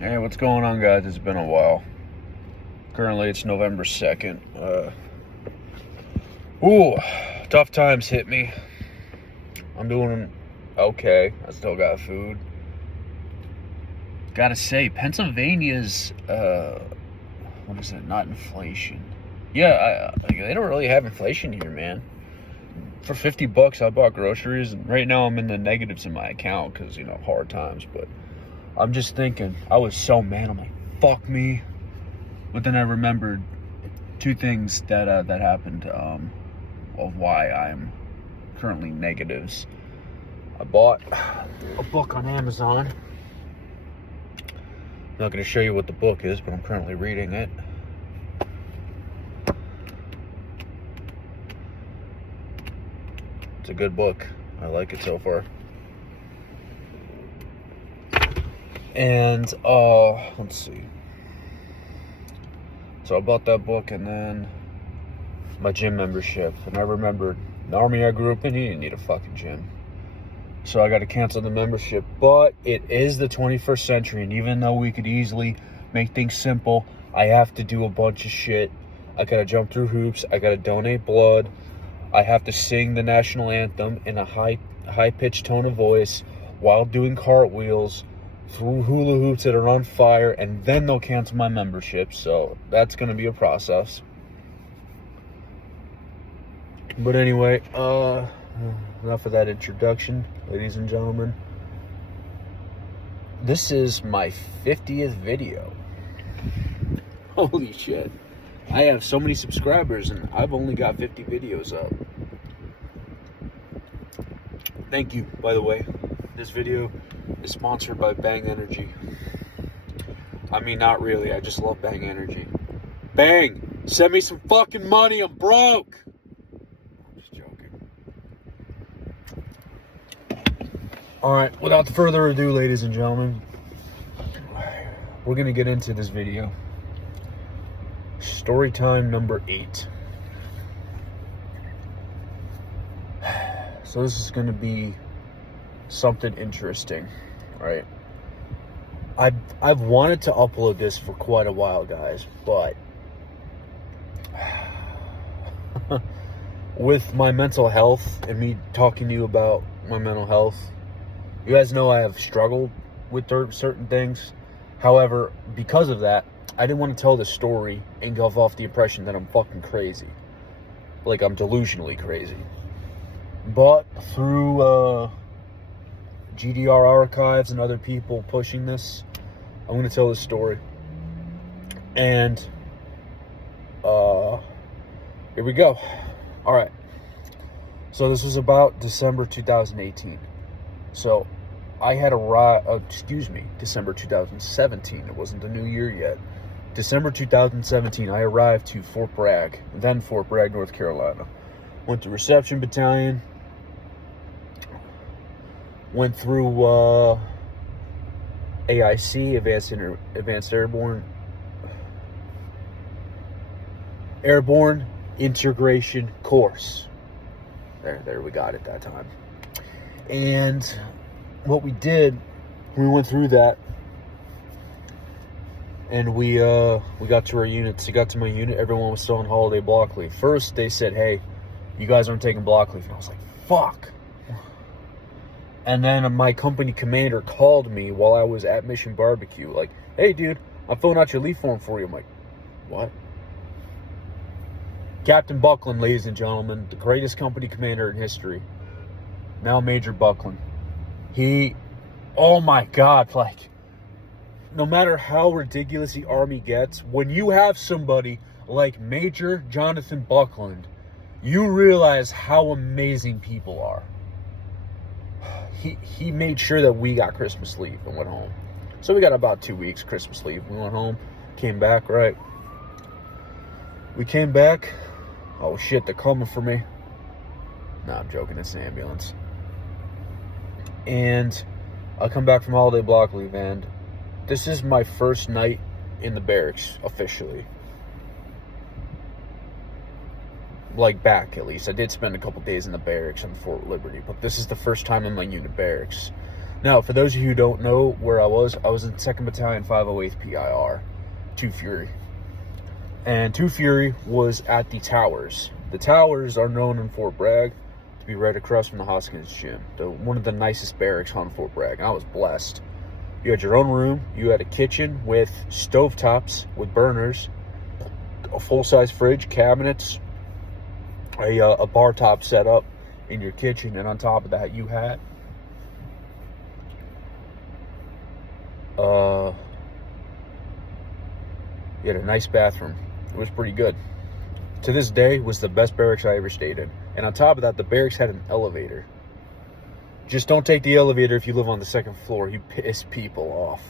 Hey, what's going on, guys? It's been a while. Currently, it's November 2nd. Tough times hit me. I'm doing okay. I still got food. Gotta say, Pennsylvania's, what is it? Not inflation. Yeah, they don't really have inflation here, man. For $50, I bought groceries, and right now I'm in the negatives in my account because, hard times, but I'm just thinking, I was so mad. I'm like, fuck me. But then I remembered two things that happened of why I'm currently negatives. I bought a book on Amazon. I'm not going to show you what the book is, but I'm currently reading it. It's a good book. I like it so far. And, let's see. So I bought that book and then my gym membership. And I remembered the army I grew up in, you didn't need a fucking gym. So I got to cancel the membership. But it is the 21st century. And even though we could easily make things simple, I have to do a bunch of shit. I got to jump through hoops. I got to donate blood. I have to sing the national anthem in a high-pitched tone of voice while doing cartwheels through hula hoops that are on fire, and then they'll cancel my membership. So that's going to be a process. But anyway, enough of that introduction, ladies and gentlemen. This is my 50th video. Holy shit. I have so many subscribers and I've only got 50 videos up. Thank you, by the way. This video is sponsored by Bang Energy. I mean, not really. I just love Bang Energy. Bang! Send me some fucking money. I'm broke! I'm just joking. Alright, without further ado, ladies and gentlemen, we're going to get into this video. Story time number 8. So this is going to be something interesting, right? I've wanted to upload this for quite a while, guys, but with my mental health and me talking to you about my mental health, you guys know I have struggled with certain things. However, because of that, I didn't want to tell this story and give off the impression that I'm fucking crazy. Like I'm delusionally crazy. But through GDR archives and other people pushing this, I'm going to tell this story. And here we go. Alright. So this was about December 2018. So I had December 2017. It wasn't the new year yet. December 2017, I arrived to Fort Bragg, then Fort Bragg, North Carolina. Went to reception battalion. Went through AIC, Advanced Airborne Integration Course. There we got it that time. And what we did, we went through that. And we got to our units. I got to my unit. Everyone was still on holiday block leave. First, they said, hey, you guys aren't taking block leave. And I was like, fuck. And then my company commander called me while I was at Mission Barbecue. Like, hey, dude, I'm filling out your leave form for you. I'm like, what? Captain Buckland, ladies and gentlemen. The greatest company commander in history. Now Major Buckland. Oh my God, like, no matter how ridiculous the Army gets, when you have somebody like Major Jonathan Buckland, you realize how amazing people are. He made sure that we got Christmas leave and went home. So we got about 2 weeks Christmas leave. We went home, came back, right? We came back. Oh shit, they're coming for me. Nah, I'm joking, it's an ambulance. And I come back from holiday block leave, and this is my first night in the barracks, officially. Like, back, at least. I did spend a couple days in the barracks in Fort Liberty, but this is the first time in my unit barracks. Now, for those of you who don't know where I was in 2nd Battalion, 508th PIR, 2 Fury. And 2 Fury was at the Towers. The Towers are known in Fort Bragg to be right across from the Hoskins Gym. One of the nicest barracks on Fort Bragg. I was blessed. You had your own room. You had a kitchen with stovetops, with burners, a full-size fridge, cabinets, a bar top set up in your kitchen. And on top of that, you had a nice bathroom. It was pretty good. To this day, was the best barracks I ever stayed in. And on top of that, the barracks had an elevator. Just don't take the elevator if you live on the 2nd floor. You piss people off.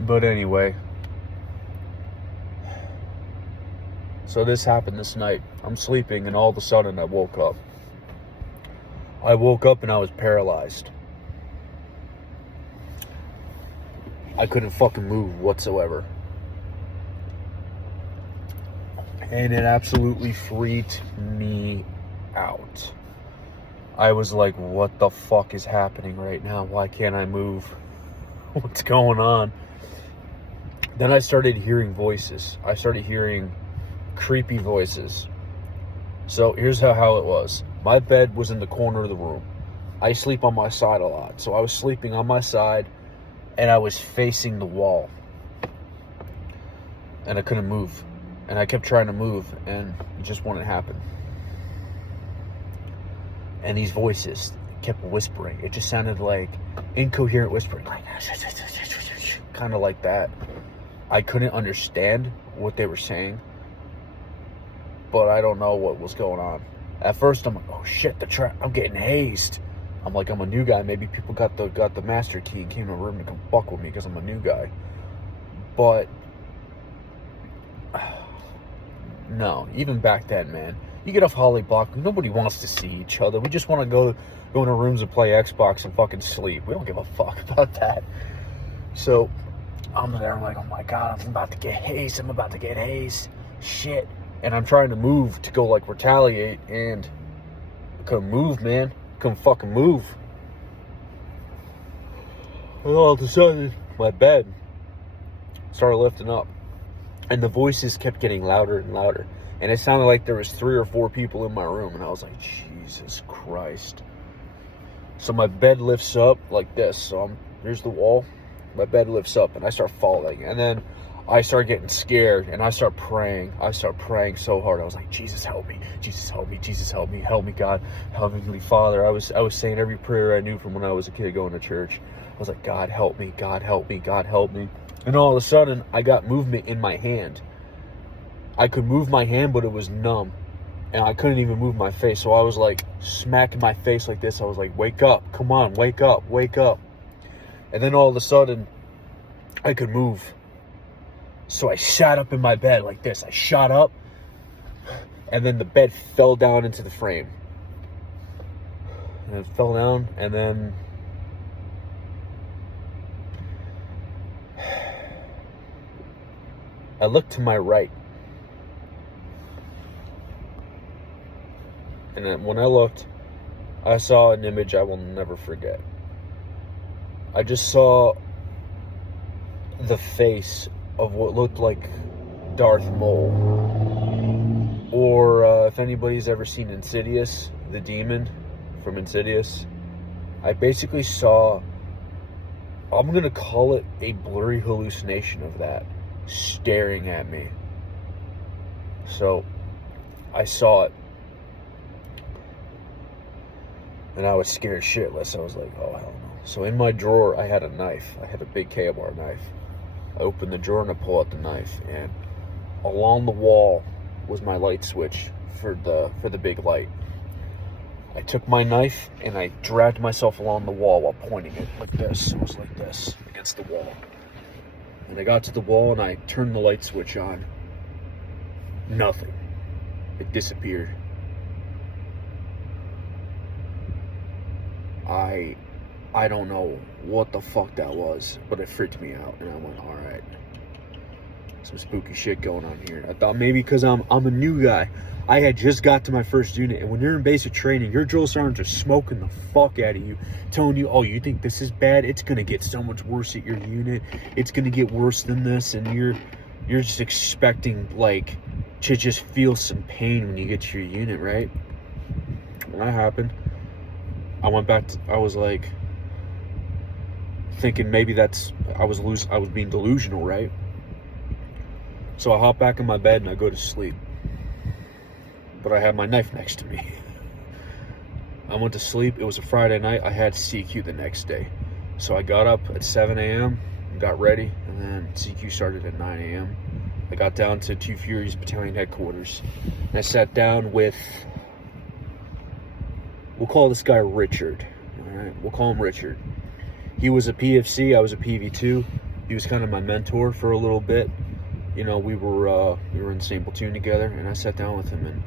But anyway. So this happened this night. I'm sleeping and all of a sudden I woke up. I woke up and I was paralyzed. I couldn't fucking move whatsoever. And it absolutely freaked me out. I was like, what the fuck is happening right now? Why can't I move? What's going on? Then I started hearing voices. I started hearing creepy voices. So here's how it was. My bed was in the corner of the room. I sleep on my side a lot. So I was sleeping on my side and I was facing the wall. And I couldn't move. And I kept trying to move and it just wouldn't happen. And these voices kept whispering. It just sounded like incoherent whispering. Like kind of like that. I couldn't understand what they were saying. But I don't know what was going on. At first, I'm like, oh shit, I'm getting hazed. I'm like, I'm a new guy. Maybe people got the master key and came to the room to come fuck with me because I'm a new guy. But no, even back then, man, you get off Holly Block, nobody wants to see each other. We just want to go into rooms and play Xbox and fucking sleep. We don't give a fuck about that. So I'm there, I'm like, oh my god, I'm about to get hazed. Shit. And I'm trying to move to go like retaliate and I couldn't move, man. Couldn't fucking move. And all of a sudden, my bed started lifting up. And the voices kept getting louder and louder. And it sounded like there was 3 or 4 people in my room. And I was like, Jesus Christ. So my bed lifts up like this. So here's the wall. My bed lifts up and I start falling. And then I start getting scared and I start praying. I start praying so hard. I was like, Jesus, help me. Jesus, help me. Jesus, help me. Help me, God. Heavenly Father. I was saying every prayer I knew from when I was a kid going to church. I was like, God, help me. God, help me. God, help me. And all of a sudden, I got movement in my hand. I could move my hand, but it was numb. And I couldn't even move my face. So I was like smacking my face like this. I was like, wake up. Come on, wake up. Wake up. And then all of a sudden, I could move. So I shot up in my bed like this. I shot up. And then the bed fell down into the frame. And it fell down. And then I looked to my right. And then when I looked, I saw an image I will never forget. I just saw the face of what looked like Darth Maul. Or if anybody's ever seen Insidious, the demon from Insidious, I basically saw, I'm going to call it a blurry hallucination of that staring at me. So I saw it. And I was scared shitless. I was like, oh, hell no. So in my drawer, I had a knife. I had a big K-bar knife. I opened the drawer and I pull out the knife. And along the wall was my light switch for the big light. I took my knife and I dragged myself along the wall while pointing it like this. It was like this against the wall. And I got to the wall and I turned the light switch on. Nothing. It disappeared. I don't know what the fuck that was, but it freaked me out, and I went, all right. some spooky shit going on here. I thought maybe because I'm a new guy. I had just got to my first unit, and when you're in basic training, your drill sergeants are smoking the fuck out of you, telling you, oh, you think this is bad? It's going to get so much worse at your unit. It's going to get worse than this, and you're just expecting, like, to just feel some pain when you get to your unit, right? When that happened, I went back to, I was like, thinking maybe I was being delusional, right? So I hop back in my bed and I go to sleep. But I had my knife next to me. I went to sleep. It was a Friday night. I had CQ the next day. So I got up at 7 a.m., got ready, and then CQ started at 9 a.m. I got down to 2 Furies Battalion headquarters. And I sat down with, we'll call this guy Richard. All right, we'll call him Richard. He was a PFC. I was a PV2. He was kind of my mentor for a little bit. You know, we were in the same platoon together, and I sat down with him, and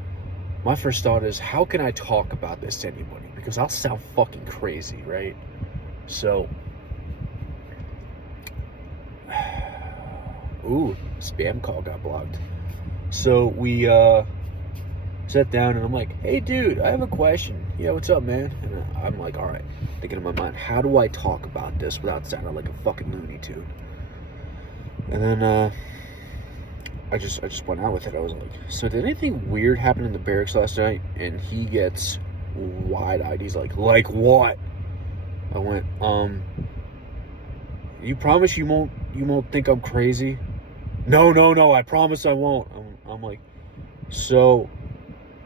my first thought is, how can I talk about this to anybody? Because I'll sound fucking crazy, right? So, ooh, spam call got blocked. So we sat down, and I'm like, hey, dude, I have a question. Yeah, what's up, man? And I'm like, all right, thinking in my mind, how do I talk about this without sounding like a fucking Looney Tune? And then I just went out with it. I was like, so did anything weird happen in the barracks last night? And he gets wide-eyed. He's like what? I went, you promise you won't think I'm crazy? No, I promise I won't. I'm like, so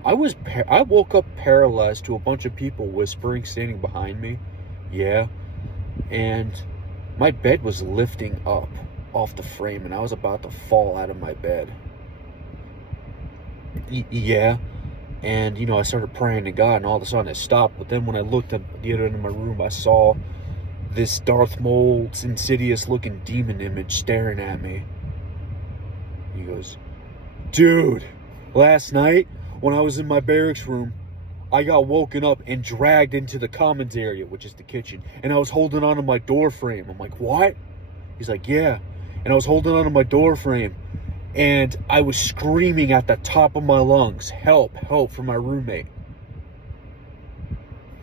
I woke up paralyzed to a bunch of people whispering, standing behind me. Yeah. And my bed was lifting up off the frame, and I was about to fall out of my bed. Yeah. And, you know, I started praying to God, and all of a sudden it stopped. But then when I looked at the other end of my room, I saw this Darth Maul, insidious-looking demon image staring at me. He goes, dude, last night when I was in my barracks room, I got woken up and dragged into the commons area, which is the kitchen, and I was holding on to my door frame. I'm like, what? He's like, yeah. And I was holding on to my door frame, and I was screaming at the top of my lungs, help, for my roommate.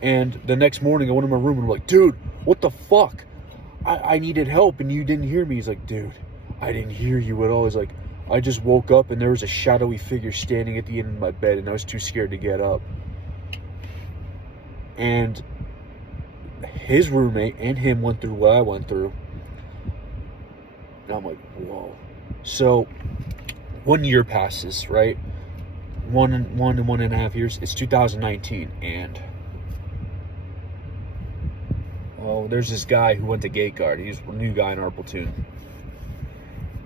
And the next morning I went in my room and I'm like, dude, what the fuck? I needed help and you didn't hear me. He's like, dude, I didn't hear you at all. He's like, I just woke up and there was a shadowy figure standing at the end of my bed and I was too scared to get up. And his roommate and him went through what I went through. And I'm like, whoa. So 1 year passes, right? One and a half years. It's 2019, and there's this guy who went to gate guard. He's a new guy in our platoon.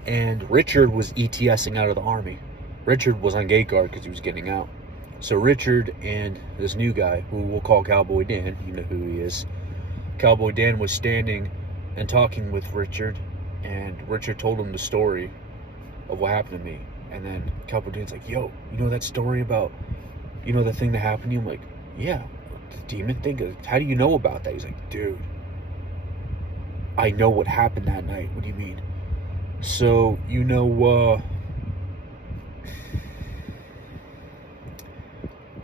And Richard was ETSing out of the Army. Richard was on gate guard because he was getting out. So Richard and this new guy, who we'll call Cowboy Dan, you know who he is. Cowboy Dan was standing and talking with Richard, and Richard told him the story of what happened to me. And then Cowboy Dan's like, yo, you know that story about, you know, the thing that happened to you? I'm like, yeah, the demon thing? How do you know about that? He's like, dude, I know what happened that night. What do you mean? So, you know, we'll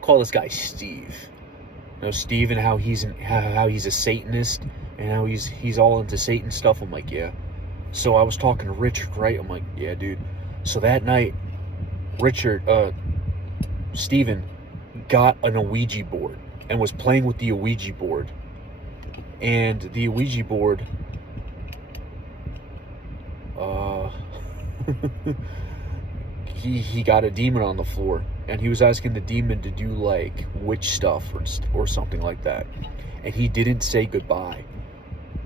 call this guy Steve. You know, Steve and how he's a Satanist and how he's all into Satan stuff. I'm like, yeah. So I was talking to Richard, right? I'm like, yeah, dude. So that night, Steven got an Ouija board and was playing with the Ouija board. And the Ouija board, he got a demon on the floor. And he was asking the demon to do, like, witch stuff or something like that. And he didn't say goodbye.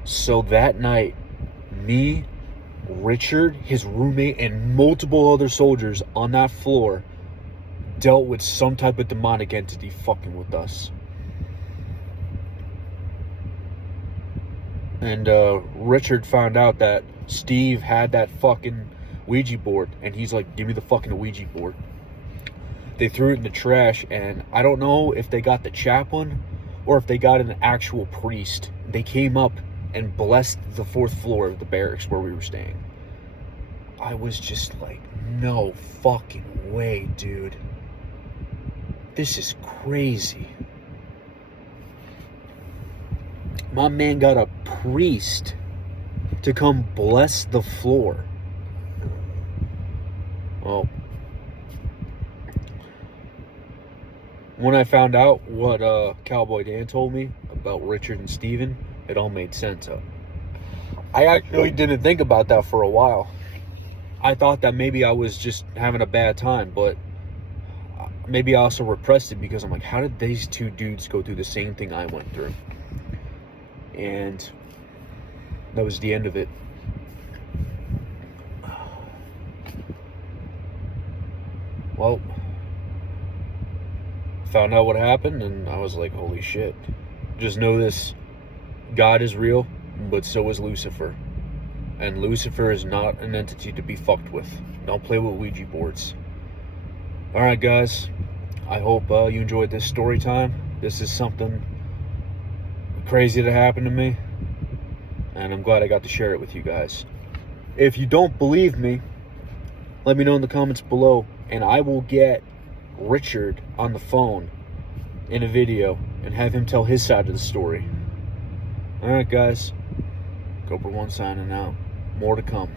So that night, me, Richard, his roommate, and multiple other soldiers on that floor dealt with some type of demonic entity fucking with us. And Richard found out that Steve had that fucking Ouija board, and he's like, give me the fucking Ouija board. They threw it in the trash, and I don't know if they got the chaplain or if they got an actual priest. They came up and blessed the 4th floor of the barracks where we were staying. I was just like, no fucking way, dude. This is crazy. My man got a priest to come bless the floor. Well, when I found out what Cowboy Dan told me about Richard and Steven, it all made sense. I actually didn't think about that for a while. I thought that maybe I was just having a bad time, but maybe I also repressed it because I'm like, how did these two dudes go through the same thing I went through? And that was the end of it. Well, found out what happened, and I was like, holy shit. Just know this, God is real, but so is Lucifer. And Lucifer is not an entity to be fucked with. Don't play with Ouija boards. Alright guys, I hope you enjoyed this story time. This is something crazy that happened to me, and I'm glad I got to share it with you guys. If you don't believe me, let me know in the comments below, and I will get Richard on the phone in a video and have him tell his side of the story. Alright guys, Cobra One signing out. More to come.